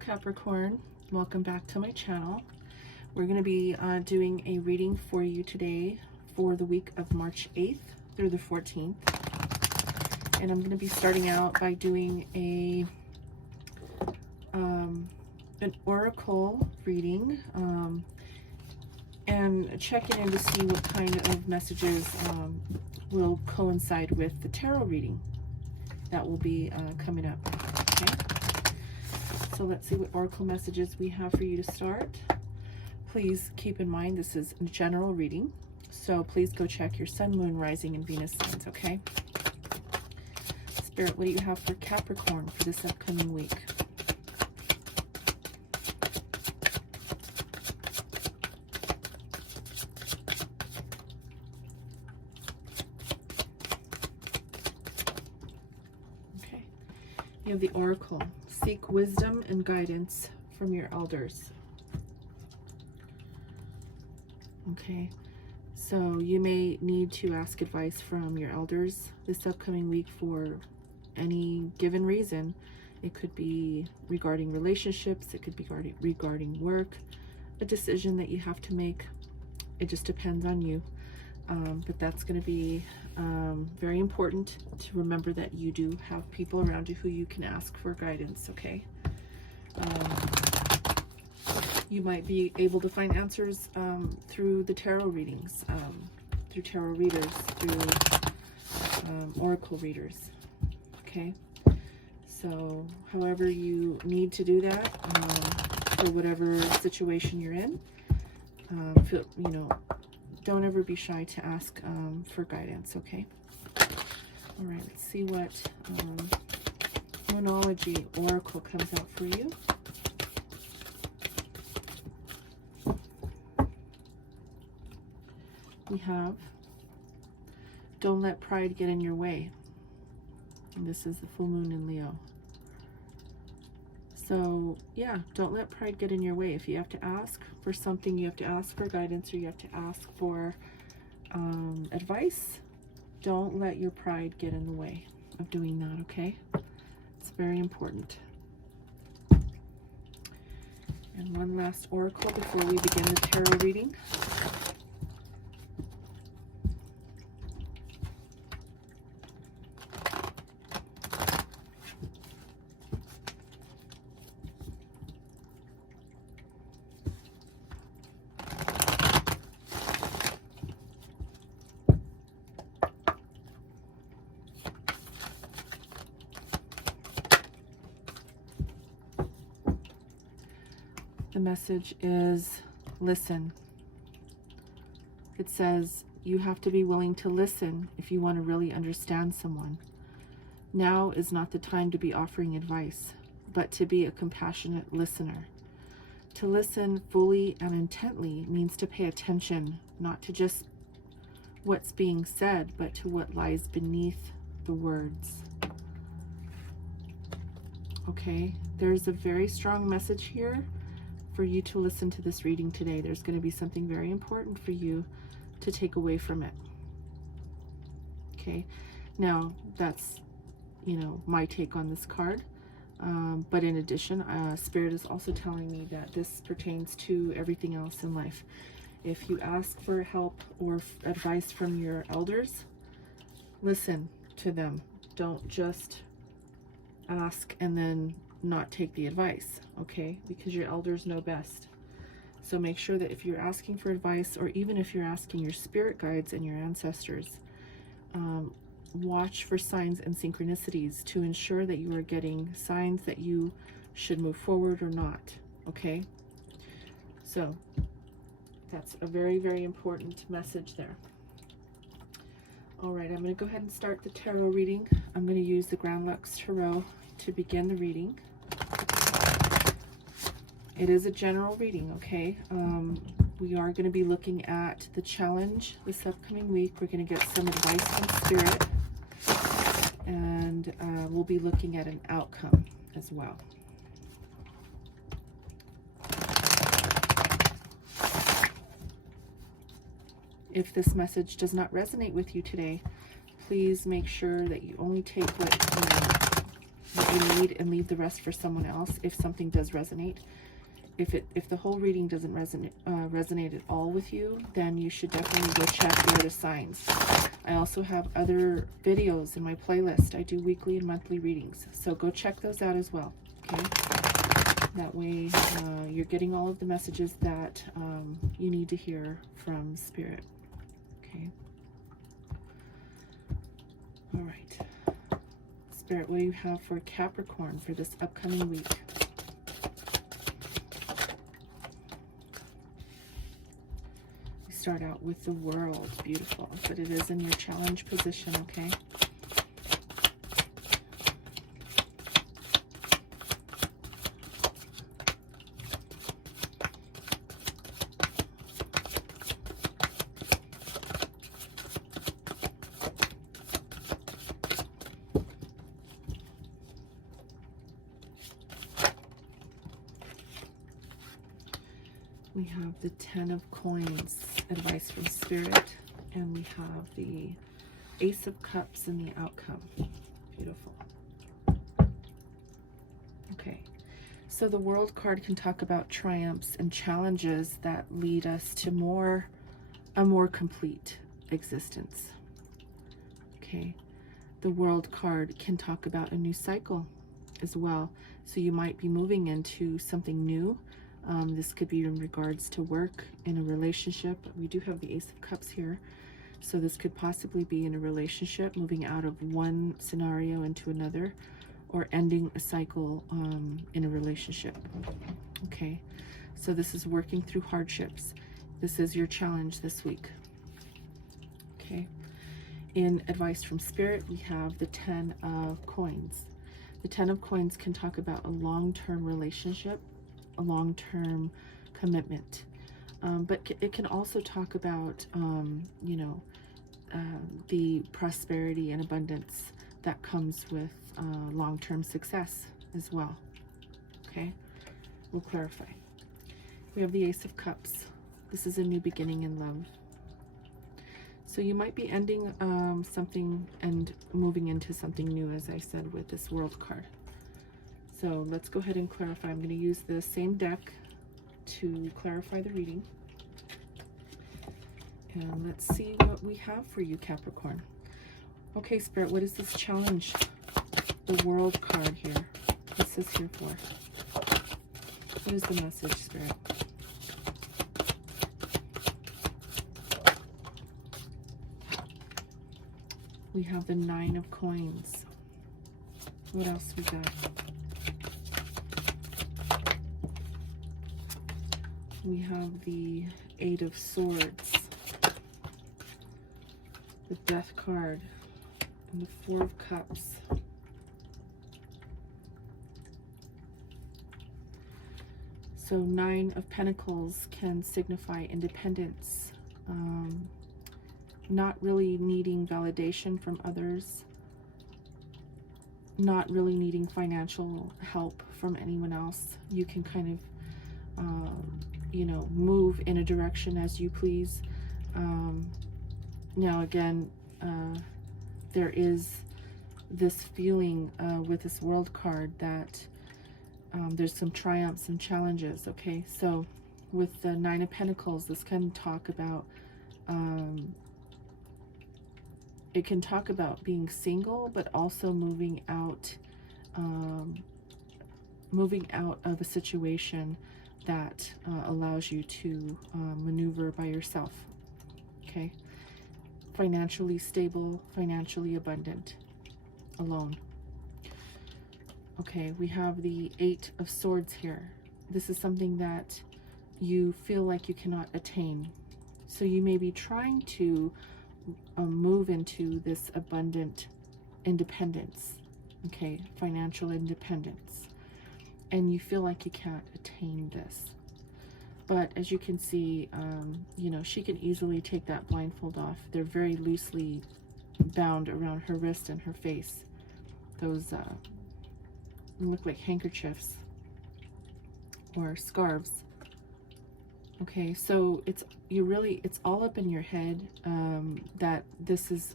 Capricorn, welcome back to my channel. We're going to be doing a reading for you today for the week of March 8th through the 14th. And I'm going to be starting out by doing an oracle reading and checking in to see what kind of messages will coincide with the tarot reading that will be coming up. Okay, so let's see what oracle messages we have for you to start. Please keep in mind this is a general reading, so please go check your sun, moon, rising, and Venus signs. Okay, Spirit, what do you have for Capricorn for this upcoming week? You have the Oracle. Seek wisdom and guidance from your elders. Okay, so you may need to ask advice from your elders this upcoming week for any given reason. It could be regarding relationships, it could be regarding work, a decision that you have to make. It just depends on you. But that's going to be very important to remember that you do have people around you who you can ask for guidance, okay? You might be able to find answers through the tarot readings, through tarot readers, through oracle readers, okay? So however you need to do that, for whatever situation you're in, feel, don't ever be shy to ask for guidance, okay? All right, let's see what Moonology Oracle comes out for you. We have, don't let pride get in your way. And this is the full moon in Leo. So yeah, don't let pride get in your way. If you have to ask for something, you have to ask for guidance, or you have to ask for advice, don't let your pride get in the way of doing that, okay? It's very important. And one last oracle before we begin the tarot reading. The message is listen. It says you have to be willing to listen if you want to really understand someone. Now is not the time to be offering advice, but to be a compassionate listener. To listen fully and intently means to pay attention, not to just what's being said, but to what lies beneath the words. Okay, there's a very strong message here for you to listen to this reading today. There's going to be something very important for you to take away from it. Okay, now that's, my take on this card. But in addition, Spirit is also telling me that this pertains to everything else in life. If you ask for help or advice from your elders, listen to them. Don't just ask and then not take the advice, okay? Because your elders know best. So make sure that if you're asking for advice, or even if you're asking your spirit guides and your ancestors, watch for signs and synchronicities to ensure that you are getting signs that you should move forward or not, okay? So that's a very, very important message there. All right, I'm going to go ahead and start the tarot reading. I'm going to use the Grand Lux Tarot to begin the reading. It is a general reading, okay? We are going to be looking at the challenge this upcoming week. We're going to get some advice from Spirit, and we'll be looking at an outcome as well. If this message does not resonate with you today, please make sure that you only take what what you need and leave the rest for someone else if something does resonate. If the whole reading doesn't resonate at all with you, then you should definitely go check the other signs. I also have other videos in my playlist. I do weekly and monthly readings, so go check those out as well. Okay, that way you're getting all of the messages that you need to hear from Spirit. Okay. All right, Spirit, what do you have for Capricorn for this upcoming week? Start out with the World. Beautiful, but it is in your challenge position. Okay, we have the 10 of Coins, advice from Spirit, and we have the Ace of Cups and the outcome. Beautiful. Okay, so the World card can talk about triumphs and challenges that lead us to a more complete existence. Okay, the World card can talk about a new cycle as well. So you might be moving into something new. This could be in regards to work, in a relationship. We do have the Ace of Cups here. So this could possibly be in a relationship, moving out of one scenario into another, or ending a cycle in a relationship. Okay, so this is working through hardships. This is your challenge this week. Okay, in advice from Spirit, we have the 10 of Coins. The 10 of Coins can talk about a long-term relationship, a long-term commitment, but it can also talk about you know, the prosperity and abundance that comes with long-term success as well. Okay, we'll clarify. We have the Ace of Cups. This is a new beginning in love. So you might be ending something and moving into something new, as I said, with this World card. So let's go ahead and clarify. I'm going to use the same deck to clarify the reading. And let's see what we have for you, Capricorn. Okay, Spirit, what is this challenge? The World card here. What's this here for? What is the message, Spirit? We have the 9 of Coins. What else we got? We have the 8 of Swords, the Death card, and the 4 of Cups. So 9 of Pentacles can signify independence, not really needing validation from others, not really needing financial help from anyone else. You can kind of you know, move in a direction as you please. Now again, there is this feeling with this World card that there's some triumphs and challenges. Okay, so with the 9 of Pentacles, this can talk about it can talk about being single, but also moving out of a situation that allows you to maneuver by yourself. Okay, financially stable, financially abundant, alone. Okay, we have the 8 of Swords here. This is something that you feel like you cannot attain. So you may be trying to move into this abundant independence, okay, financial independence, and you feel like you can't attain this. But as you can see, you know, she can easily take that blindfold off. They're very loosely bound around her wrist and her face. Those look like handkerchiefs or scarves. Okay, so it's all up in your head that this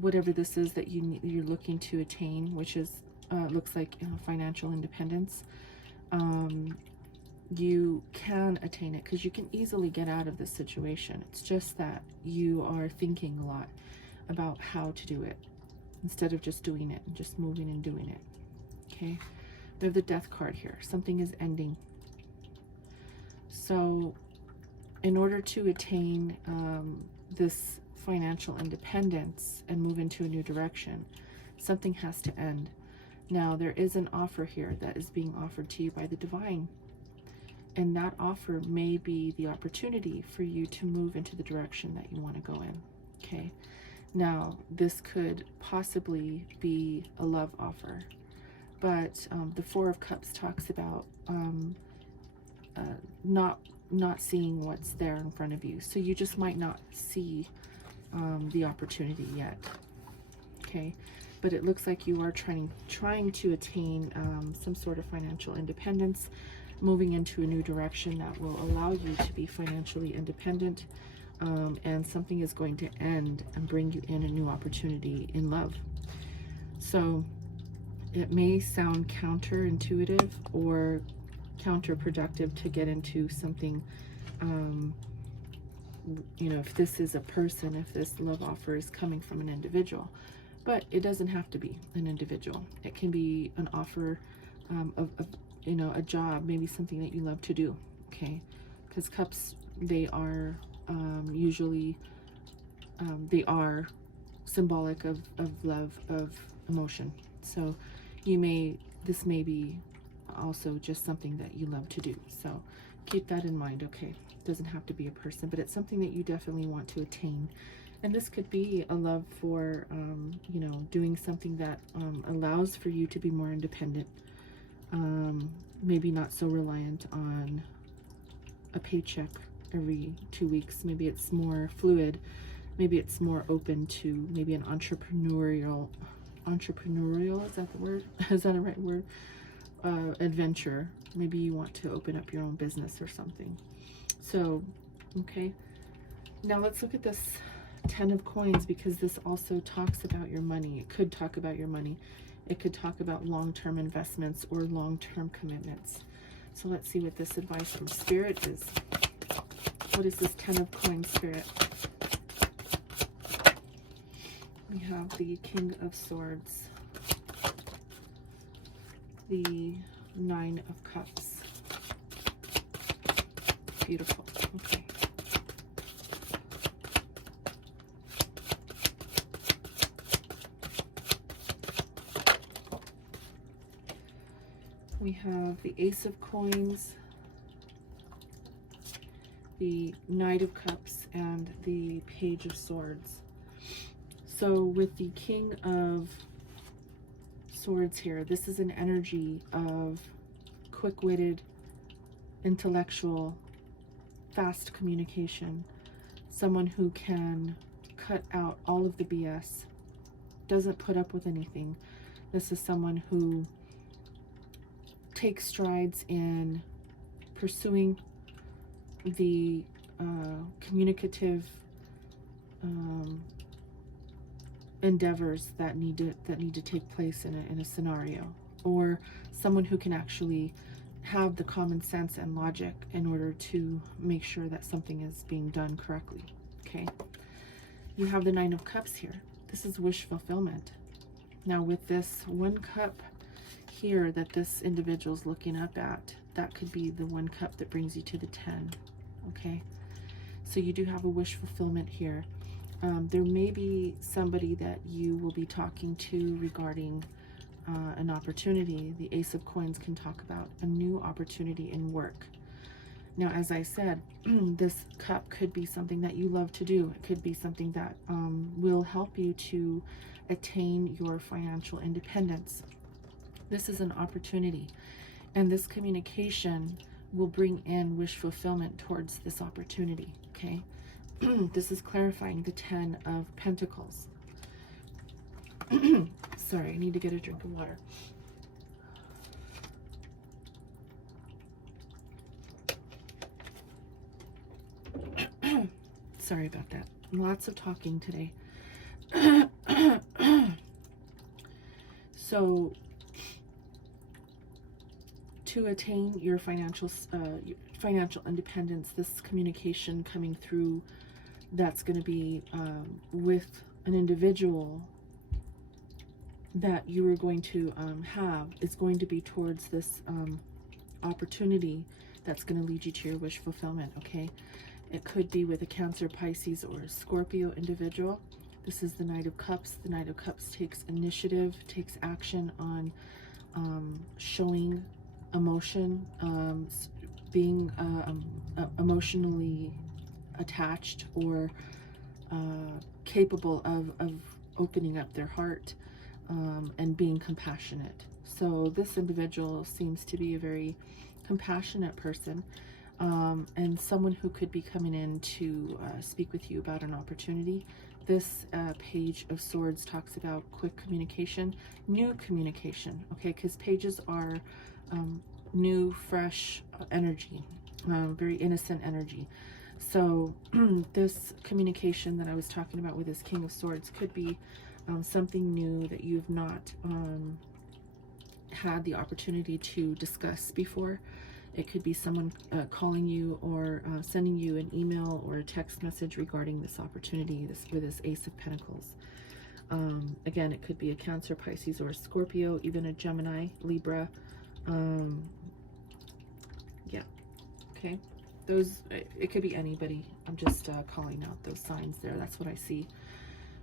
whatever this is that you're looking to attain, which is looks like, you know, financial independence. You can attain it because you can easily get out of this situation. It's just that you are thinking a lot about how to do it instead of just doing it and just moving and doing it. Okay, we have the Death card here. Something is ending. So in order to attain this financial independence and move into a new direction, something has to end. Now, there is an offer here that is being offered to you by the divine. And that offer may be the opportunity for you to move into the direction that you want to go in. Okay. Now, this could possibly be a love offer. But the Four of Cups talks about not seeing what's there in front of you. So you just might not see the opportunity yet. Okay. But it looks like you are trying to attain some sort of financial independence, moving into a new direction that will allow you to be financially independent, and something is going to end and bring you in a new opportunity in love. So it may sound counterintuitive or counterproductive to get into something, you know, if this is a person, if this love offer is coming from an individual. But it doesn't have to be an individual. It can be an offer of you know, a job, maybe something that you love to do, okay? Because cups, they are usually, they are symbolic of love, of emotion. So this may be also just something that you love to do. So keep that in mind, okay? It doesn't have to be a person, but it's something that you definitely want to attain. And this could be a love for, you know, doing something that allows for you to be more independent. Maybe not so reliant on a paycheck every 2 weeks. Maybe it's more fluid. Maybe it's more open to maybe an entrepreneurial, is that the word? Is that a right word? Adventure. Maybe you want to open up your own business or something. So, okay. Now let's look at this Ten of Coins, because this also talks about your money. It could talk about your money. It could talk about long-term investments or long-term commitments. So let's see what this advice from Spirit is. What is this Ten of Coins, Spirit? We have the King of Swords, the Nine of Cups. Beautiful. Okay. We have the Ace of Coins, the Knight of Cups, and the Page of Swords. So with the King of Swords here, this is an energy of quick-witted, intellectual, fast communication. Someone who can cut out all of the BS, doesn't put up with anything. This is someone who takes strides in pursuing the communicative endeavors that need to take place in a scenario, or someone who can actually have the common sense and logic in order to make sure that something is being done correctly. Okay, you have the Nine of Cups here. This is wish fulfillment. Now with this one cup here that this individual is looking up at, that could be the one cup that brings you to the 10. Okay, so you do have a wish fulfillment here. There may be somebody that you will be talking to regarding an opportunity. The Ace of Coins can talk about a new opportunity in work. Now, as I said, this cup could be something that you love to do. It could be something that will help you to attain your financial independence. This is an opportunity, and this communication will bring in wish fulfillment towards this opportunity. Okay, this is clarifying the 10 of Pentacles. Sorry, I need to get a drink of water. Sorry about that. Lots of talking today. So to attain your financial independence, this communication coming through, that's going to be with an individual that you are going to have, is going to be towards this opportunity that's going to lead you to your wish fulfillment, okay? It could be with a Cancer, Pisces, or a Scorpio individual. This is the Knight of Cups. The Knight of Cups takes initiative, takes action on showing emotion, being emotionally attached, or capable of opening up their heart and being compassionate. So this individual seems to be a very compassionate person, and someone who could be coming in to speak with you about an opportunity. This Page of Swords talks about quick communication, new communication, okay, because pages are new, fresh energy, very innocent energy. So this communication that I was talking about with this King of Swords could be something new that you've not had the opportunity to discuss before. It could be someone calling you or sending you an email or a text message regarding this opportunity, with this Ace of Pentacles. Again, it could be a Cancer, Pisces, or a Scorpio, even a Gemini, Libra. Yeah, okay. Those, it could be anybody. I'm just calling out those signs there. That's what I see.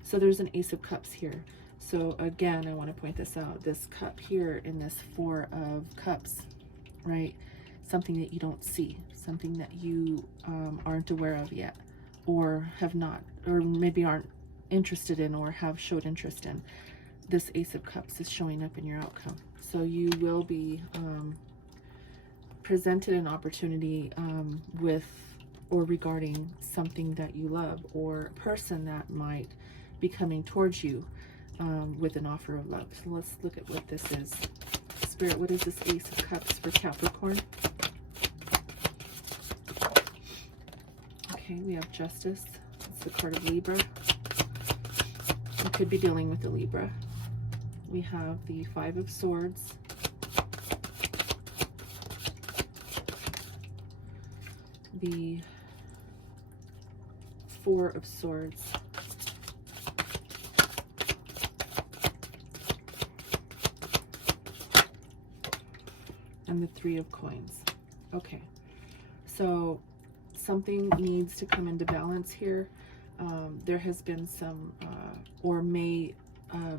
So there's an Ace of Cups here. So again, I want to point this out. This cup here in this Four of Cups, right? Something that you don't see, something that you aren't aware of yet, or have not, or maybe aren't interested in, or have showed interest in. This Ace of Cups is showing up in your outcome. So you will be presented an opportunity with or regarding something that you love, or a person that might be coming towards you with an offer of love. So let's look at what this is. Spirit, what is this Ace of Cups for Capricorn? Okay, we have Justice. It's the card of Libra. You could be dealing with the Libra. We have the Five of Swords. The Four of Swords. And the Three of Coins. Okay, so something needs to come into balance here. There has been some, or may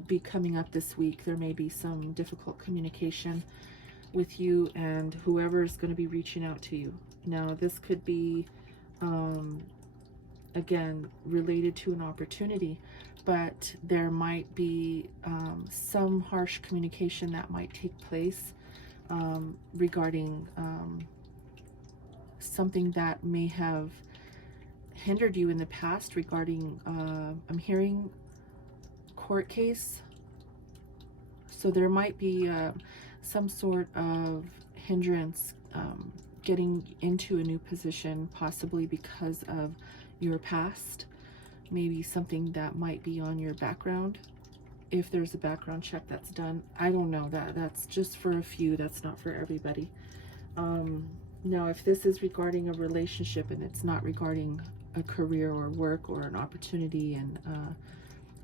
be coming up this week, there may be some difficult communication with you and whoever is going to be reaching out to you. Now, this could be, again, related to an opportunity, but there might be some harsh communication that might take place regarding something that may have hindered you in the past regarding, I'm hearing court case. So there might be some sort of hindrance getting into a new position, possibly because of your past. Maybe something that might be on your background. If there's a background check that's done, I don't know, that's just for a few, that's not for everybody. Now, if this is regarding a relationship and it's not regarding a career or work or an opportunity and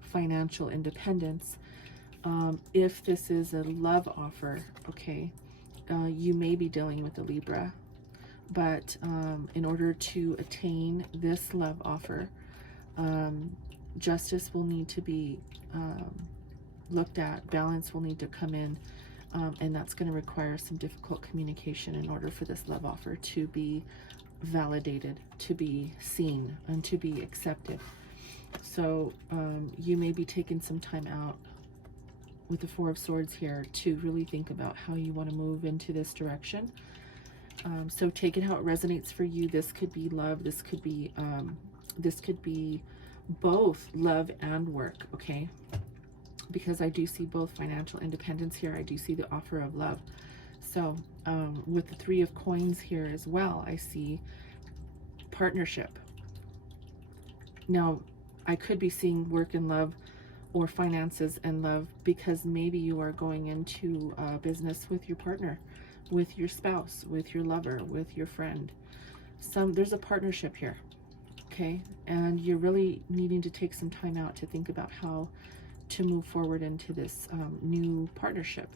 financial independence, if this is a love offer, okay, you may be dealing with a Libra, but in order to attain this love offer, justice will need to be looked at, balance will need to come in, and that's going to require some difficult communication in order for this love offer to be validated, to be seen, and to be accepted. So you may be taking some time out with the Four of Swords here to really think about how you want to move into this direction. So take it how it resonates for you. This could be love, this could be both love and work, okay? Because I do see both financial independence here. I do see the offer of love. So with the Three of Coins here as well, I see partnership. Now, I could be seeing work and love, or finances and love, because maybe you are going into business with your partner. with your spouse, with your lover, with your friend. There's a partnership here, okay? And you're really needing to take some time out to think about how to move forward into this new partnership.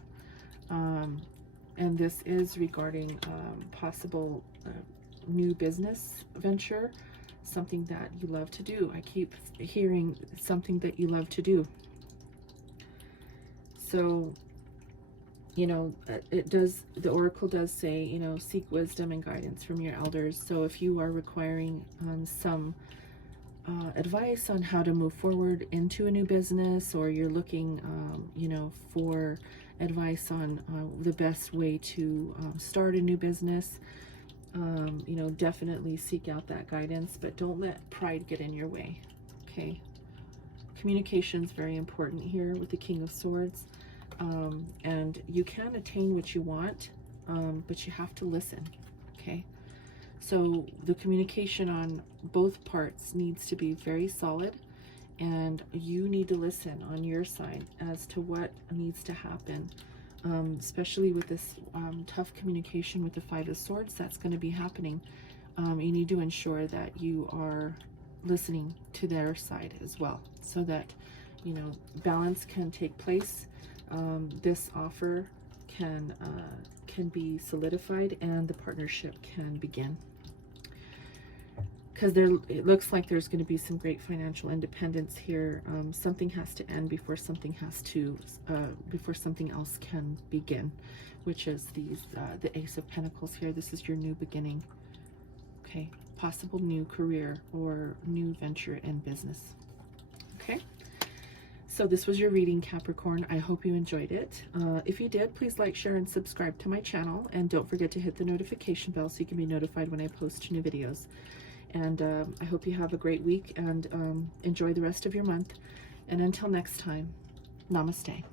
And this is regarding possible new business venture, something that you love to do. I keep hearing something that you love to do. So, you know, the oracle does say, you know, seek wisdom and guidance from your elders. So if you are requiring some advice on how to move forward into a new business, or you're looking, you know, for advice on the best way to start a new business, you know, definitely seek out that guidance, but don't let pride get in your way, okay? Communication is very important here with the King of Swords, and you can attain what you want, but you have to listen, okay? So the communication on both parts needs to be very solid, and you need to listen on your side as to what needs to happen, especially with this tough communication with the Five of Swords that's going to be happening. You need to ensure that you are listening to their side as well, so that, you know, balance can take place. This offer can be solidified and the partnership can begin. Because it looks like there's going to be some great financial independence here. Something has to end before something else can begin, which is the Ace of Pentacles here. This is your new beginning. Okay, possible new career or new venture in business. Okay, so this was your reading, Capricorn. I hope you enjoyed it. If you did, please like, share, and subscribe to my channel, and don't forget to hit the notification bell so you can be notified when I post new videos. And I hope you have a great week, and enjoy the rest of your month. And until next time, namaste.